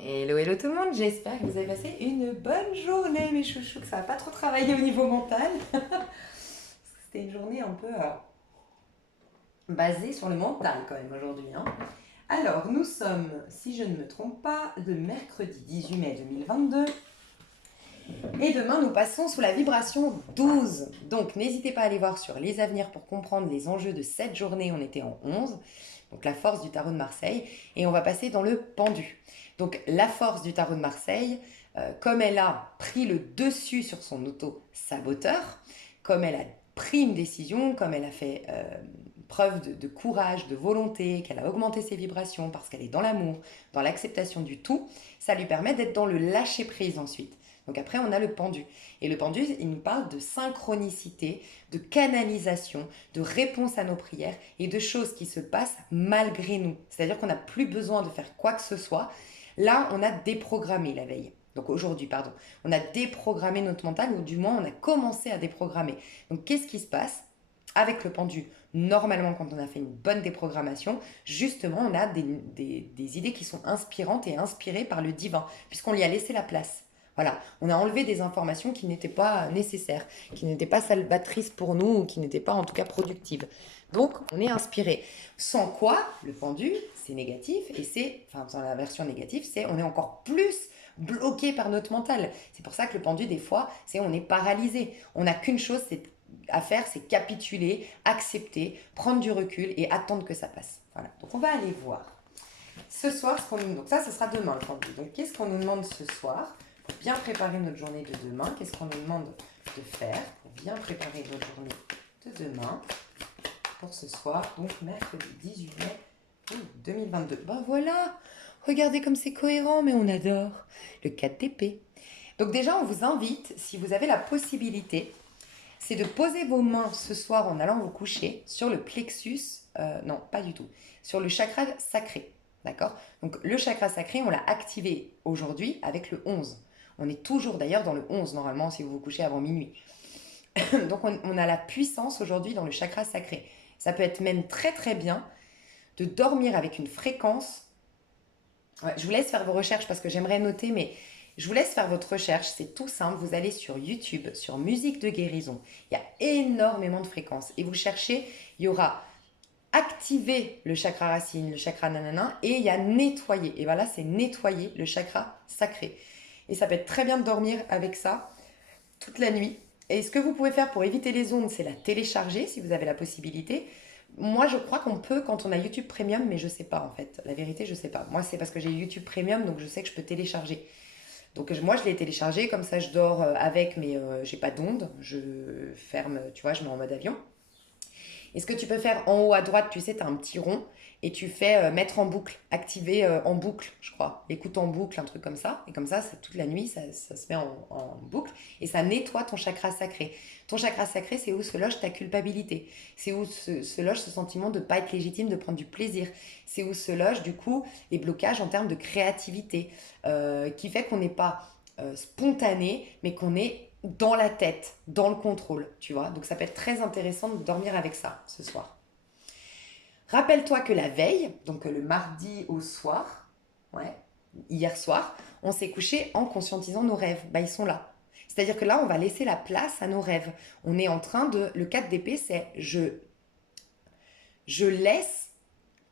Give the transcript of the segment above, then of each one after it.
Hello, hello tout le monde, j'espère que vous avez passé une bonne journée mes chouchous, que ça n'a pas trop travaillé au niveau mental. C'était une journée un peu basée sur le mental quand même aujourd'hui, hein. Alors, nous sommes, si je ne me trompe pas, le mercredi 18 mai 2022. Et demain, nous passons sous la vibration 12. Donc, n'hésitez pas à aller voir sur les avenirs pour comprendre les enjeux de cette journée. On était en 11, donc la force du tarot de Marseille. Et on va passer dans le pendu. Donc, la force du tarot de Marseille, comme elle a pris le dessus sur son auto-saboteur, comme elle a pris une décision, comme elle a fait preuve de courage, de volonté, qu'elle a augmenté ses vibrations parce qu'elle est dans l'amour, dans l'acceptation du tout, ça lui permet d'être dans le lâcher-prise ensuite. Donc après, on a le pendu. Et le pendu, il nous parle de synchronicité, de canalisation, de réponse à nos prières et de choses qui se passent malgré nous. C'est-à-dire qu'on n'a plus besoin de faire quoi que ce soit. Là, on a déprogrammé la veille. Donc aujourd'hui, pardon. On a déprogrammé notre mental, ou du moins, on a commencé à déprogrammer. Donc qu'est-ce qui se passe avec le pendu? Normalement, quand on a fait une bonne déprogrammation, justement, on a des idées qui sont inspirantes et inspirées par le divin, puisqu'on lui a laissé la place. Voilà, on a enlevé des informations qui n'étaient pas nécessaires, qui n'étaient pas salvatrices pour nous, ou qui n'étaient pas en tout cas productives. Donc, on est inspiré. Sans quoi, le pendu, c'est négatif, et c'est, enfin, dans la version négative, c'est on est encore plus bloqué par notre mental. C'est pour ça que le pendu, des fois, c'est on est paralysé. On n'a qu'une chose à faire, c'est capituler, accepter, prendre du recul et attendre que ça passe. Voilà, donc on va aller voir. Ce soir, donc ça, ce sera demain le pendu. Donc, qu'est-ce qu'on nous demande ce soir? Pour bien préparer notre journée de demain, qu'est-ce qu'on nous demande de faire pour bien préparer notre journée de demain pour ce soir, donc mercredi 18 mai 2022. Ben voilà, regardez comme c'est cohérent, mais on adore le 4 d'épée. Donc déjà, on vous invite, si vous avez la possibilité, c'est de poser vos mains ce soir en allant vous coucher sur le plexus, non, pas du tout, sur le chakra sacré. D'accord? Donc le chakra sacré, on l'a activé aujourd'hui avec le 11. On est toujours d'ailleurs dans le 11 normalement si vous vous couchez avant minuit. Donc on a la puissance aujourd'hui dans le chakra sacré. Ça peut être même très très bien de dormir avec une fréquence. Ouais, je vous laisse faire vos recherches parce que j'aimerais noter, mais je vous laisse faire votre recherche. C'est tout simple. Vous allez sur YouTube, sur musique de guérison. Il y a énormément de fréquences. Et vous cherchez, il y aura activer le chakra racine, le chakra nanana, et il y a nettoyer. Et voilà, c'est nettoyer le chakra sacré. Et ça peut être très bien de dormir avec ça toute la nuit. Et ce que vous pouvez faire pour éviter les ondes, c'est la télécharger si vous avez la possibilité. Moi, je crois qu'on peut quand on a YouTube Premium, mais je sais pas en fait. La vérité, je sais pas. Moi, c'est parce que j'ai YouTube Premium, donc je sais que je peux télécharger. Donc moi, je l'ai téléchargé, comme ça je dors avec, mais j'ai pas d'ondes. Je ferme, tu vois, je mets en mode avion. Et ce que tu peux faire en haut à droite, tu sais, tu as un petit rond et tu fais mettre en boucle, activer en boucle, je crois. Écoute en boucle, un truc comme ça. Et comme ça toute la nuit, ça se met en boucle et ça nettoie ton chakra sacré. Ton chakra sacré, c'est où se loge ta culpabilité. C'est où se loge ce sentiment de ne pas être légitime, de prendre du plaisir. C'est où se loge, du coup, les blocages en termes de créativité, qui fait qu'on n'est pas spontané, mais qu'on est dans la tête, dans le contrôle, tu vois. Donc ça peut être très intéressant de dormir avec ça ce soir. Rappelle-toi que la veille, donc le mardi au soir, ouais, hier soir, on s'est couché en conscientisant nos rêves. Bah, ils sont là. C'est-à-dire que là, on va laisser la place à nos rêves. On est en train de... Le 4 d'épée, c'est je laisse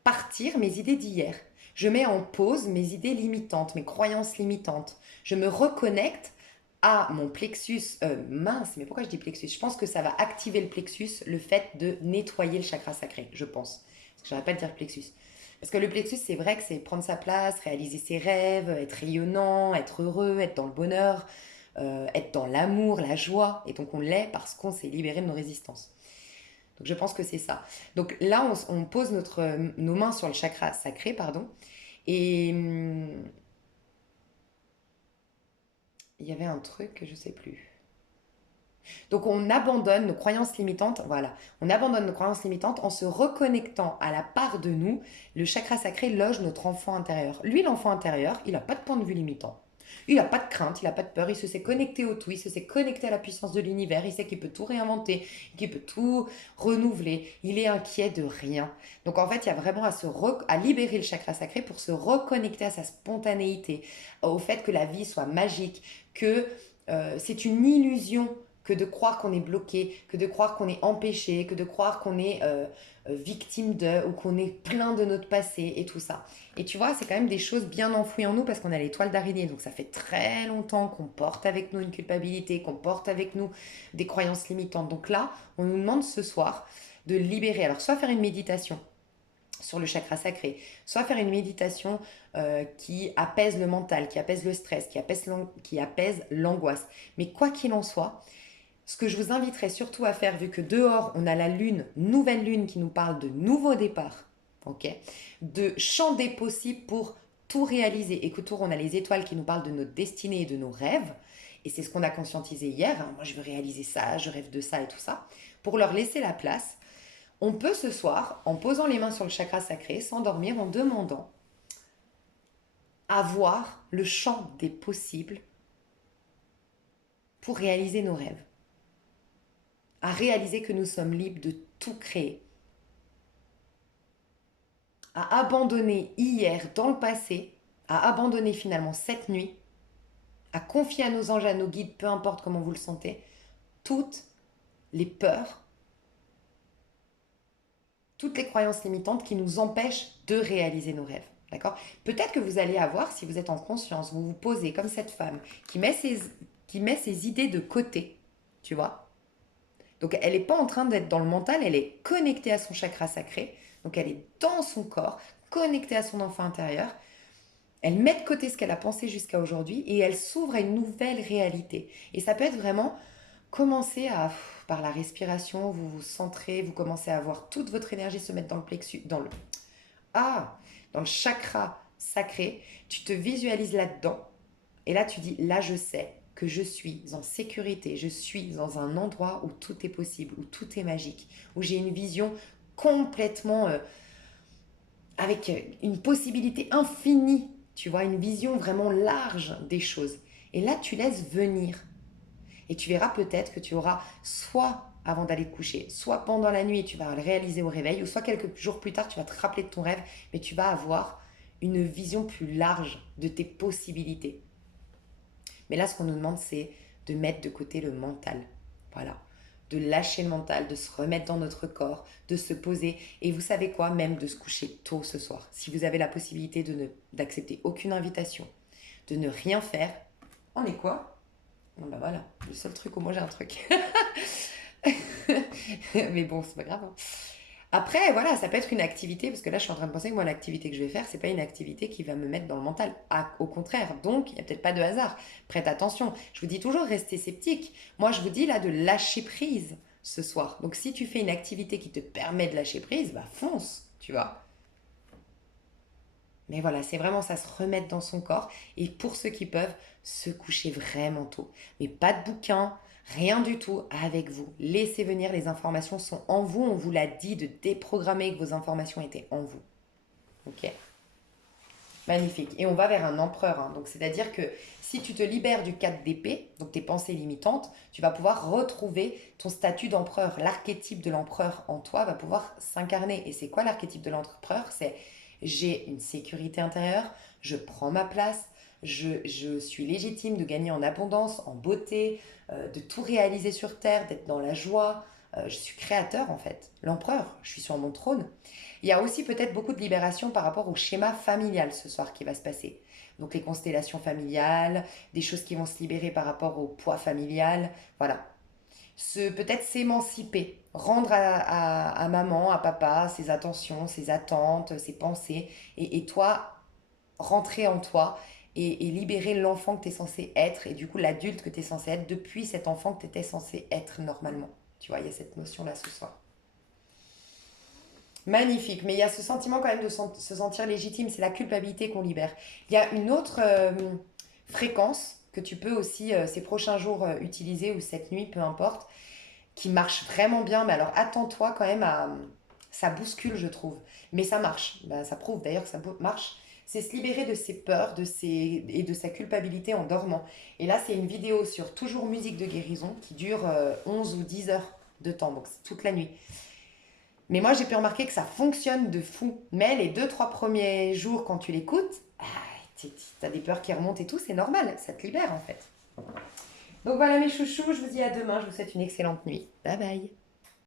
partir mes idées d'hier. Je mets en pause mes idées limitantes, mes croyances limitantes. Je me reconnecte à mon plexus. Mince, mais pourquoi je dis plexus? Je pense que ça va activer le plexus, le fait de nettoyer le chakra sacré, je pense. Parce que j'arrête pas de dire plexus. Parce que le plexus, c'est vrai que c'est prendre sa place, réaliser ses rêves, être rayonnant, être heureux, être dans le bonheur, être dans l'amour, la joie. Et donc on l'est parce qu'on s'est libéré de nos résistances. Donc je pense que c'est ça. Donc là, on pose nos mains sur le chakra sacré, pardon. Et il y avait un truc que je sais plus. Donc on abandonne nos croyances limitantes, voilà, on abandonne nos croyances limitantes en se reconnectant à la part de nous. Le chakra sacré loge notre enfant intérieur. Lui, l'enfant intérieur, il n'a pas de point de vue limitant. Il n'a pas de crainte, il n'a pas de peur, il se sait connecter au tout, il se sait connecter à la puissance de l'univers, il sait qu'il peut tout réinventer, qu'il peut tout renouveler, il est inquiet de rien. Donc en fait, il y a vraiment à libérer le chakra sacré pour se reconnecter à sa spontanéité, au fait que la vie soit magique, que c'est une illusion que de croire qu'on est bloqué, que de croire qu'on est empêché, que de croire qu'on est victime de, ou qu'on est plein de notre passé et tout ça. Et tu vois, c'est quand même des choses bien enfouies en nous parce qu'on a l'étoile d'araignée. Donc ça fait très longtemps qu'on porte avec nous une culpabilité, qu'on porte avec nous des croyances limitantes. Donc là, on nous demande ce soir de libérer. Alors soit faire une méditation sur le chakra sacré, soit faire une méditation qui apaise le mental, qui apaise le stress, qui apaise l'angoisse. Mais quoi qu'il en soit, ce que je vous inviterais surtout à faire, vu que dehors, on a la lune, nouvelle lune qui nous parle de nouveau départ, ok, de champ des possibles pour tout réaliser, et qu'autour, on a les étoiles qui nous parlent de notre destinée et de nos rêves, et c'est ce qu'on a conscientisé hier, hein, moi je veux réaliser ça, je rêve de ça et tout ça, pour leur laisser la place, on peut ce soir, en posant les mains sur le chakra sacré, s'endormir en demandant à voir le champ des possibles pour réaliser nos rêves, à réaliser que nous sommes libres de tout créer, à abandonner hier dans le passé, à abandonner finalement cette nuit, à confier à nos anges, à nos guides, peu importe comment vous le sentez, toutes les peurs, toutes les croyances limitantes qui nous empêchent de réaliser nos rêves. D'accord ? Peut-être que vous allez avoir, si vous êtes en conscience, vous vous posez comme cette femme qui met ses idées de côté, tu vois. Donc elle n'est pas en train d'être dans le mental, elle est connectée à son chakra sacré, donc elle est dans son corps, connectée à son enfant intérieur. Elle met de côté ce qu'elle a pensé jusqu'à aujourd'hui et elle s'ouvre à une nouvelle réalité. Et ça peut être vraiment commencer à, par la respiration, vous vous centrez, vous commencez à voir toute votre énergie se mettre dans le plexus, dans le chakra sacré. Tu te visualises là-dedans et là tu dis, là je sais que je suis en sécurité, je suis dans un endroit où tout est possible, où tout est magique, où j'ai une vision complètement avec une possibilité infinie, tu vois, une vision vraiment large des choses. Et là, tu laisses venir. Et tu verras peut-être que tu auras soit avant d'aller te coucher, soit pendant la nuit, tu vas le réaliser au réveil, ou soit quelques jours plus tard, tu vas te rappeler de ton rêve, mais tu vas avoir une vision plus large de tes possibilités. Mais là, ce qu'on nous demande, c'est de mettre de côté le mental. Voilà. De lâcher le mental, de se remettre dans notre corps, de se poser. Et vous savez quoi? Même de se coucher tôt ce soir. Si vous avez la possibilité d'accepter aucune invitation, de ne rien faire, on est quoi? Non, bah voilà, le seul truc où moi j'ai un truc. Mais bon, c'est pas grave, hein. Après, voilà, ça peut être une activité, parce que là, je suis en train de penser que moi, l'activité que je vais faire, c'est pas une activité qui va me mettre dans le mental. Ah, au contraire, donc, il n'y a peut-être pas de hasard. Prête attention. Je vous dis toujours, restez sceptique. Moi, je vous dis là de lâcher prise ce soir. Donc, si tu fais une activité qui te permet de lâcher prise, bah fonce, tu vois. Mais voilà, c'est vraiment ça, se remettre dans son corps. Et pour ceux qui peuvent, se coucher vraiment tôt. Mais pas de bouquin, rien du tout avec vous. Laissez venir, les informations sont en vous. On vous l'a dit de déprogrammer que vos informations étaient en vous. Ok? Magnifique. Et on va vers un empereur, hein. Donc, c'est-à-dire que si tu te libères du 4 d'épée, donc tes pensées limitantes, tu vas pouvoir retrouver ton statut d'empereur. L'archétype de l'empereur en toi va pouvoir s'incarner. Et c'est quoi l'archétype de l'empereur? C'est j'ai une sécurité intérieure, je prends ma place, je suis légitime de gagner en abondance, en beauté, de tout réaliser sur Terre, d'être dans la joie. Je suis créateur en fait, l'empereur, je suis sur mon trône. Il y a aussi peut-être beaucoup de libération par rapport au schéma familial ce soir qui va se passer. Donc les constellations familiales, des choses qui vont se libérer par rapport au poids familial, voilà. Peut-être s'émanciper, rendre à maman, à papa ses attentions, ses attentes, ses pensées, et toi, rentrer en toi et libérer l'enfant que tu es censé être, et du coup l'adulte que tu es censé être depuis cet enfant que tu étais censé être normalement. Tu vois, il y a cette notion-là ce soir. Magnifique, mais il y a ce sentiment quand même de se sentir légitime, c'est la culpabilité qu'on libère. Il y a une autre fréquence que tu peux aussi ces prochains jours utiliser ou cette nuit, peu importe, qui marche vraiment bien. Mais alors attends-toi quand même à... Ça bouscule, je trouve. Mais ça marche. Bah, ça prouve d'ailleurs que ça marche. c'est se libérer de ses peurs et de sa culpabilité en dormant. Et là, c'est une vidéo sur toujours musique de guérison qui dure 11 ou 10 heures de temps, donc c'est toute la nuit. Mais moi, j'ai pu remarquer que ça fonctionne de fou. Mais les 2, 3 premiers jours, quand tu l'écoutes, t'as des peurs qui remontent et tout, c'est normal, ça te libère en fait. Donc voilà mes chouchous, je vous dis à demain, je vous souhaite une excellente nuit. Bye bye.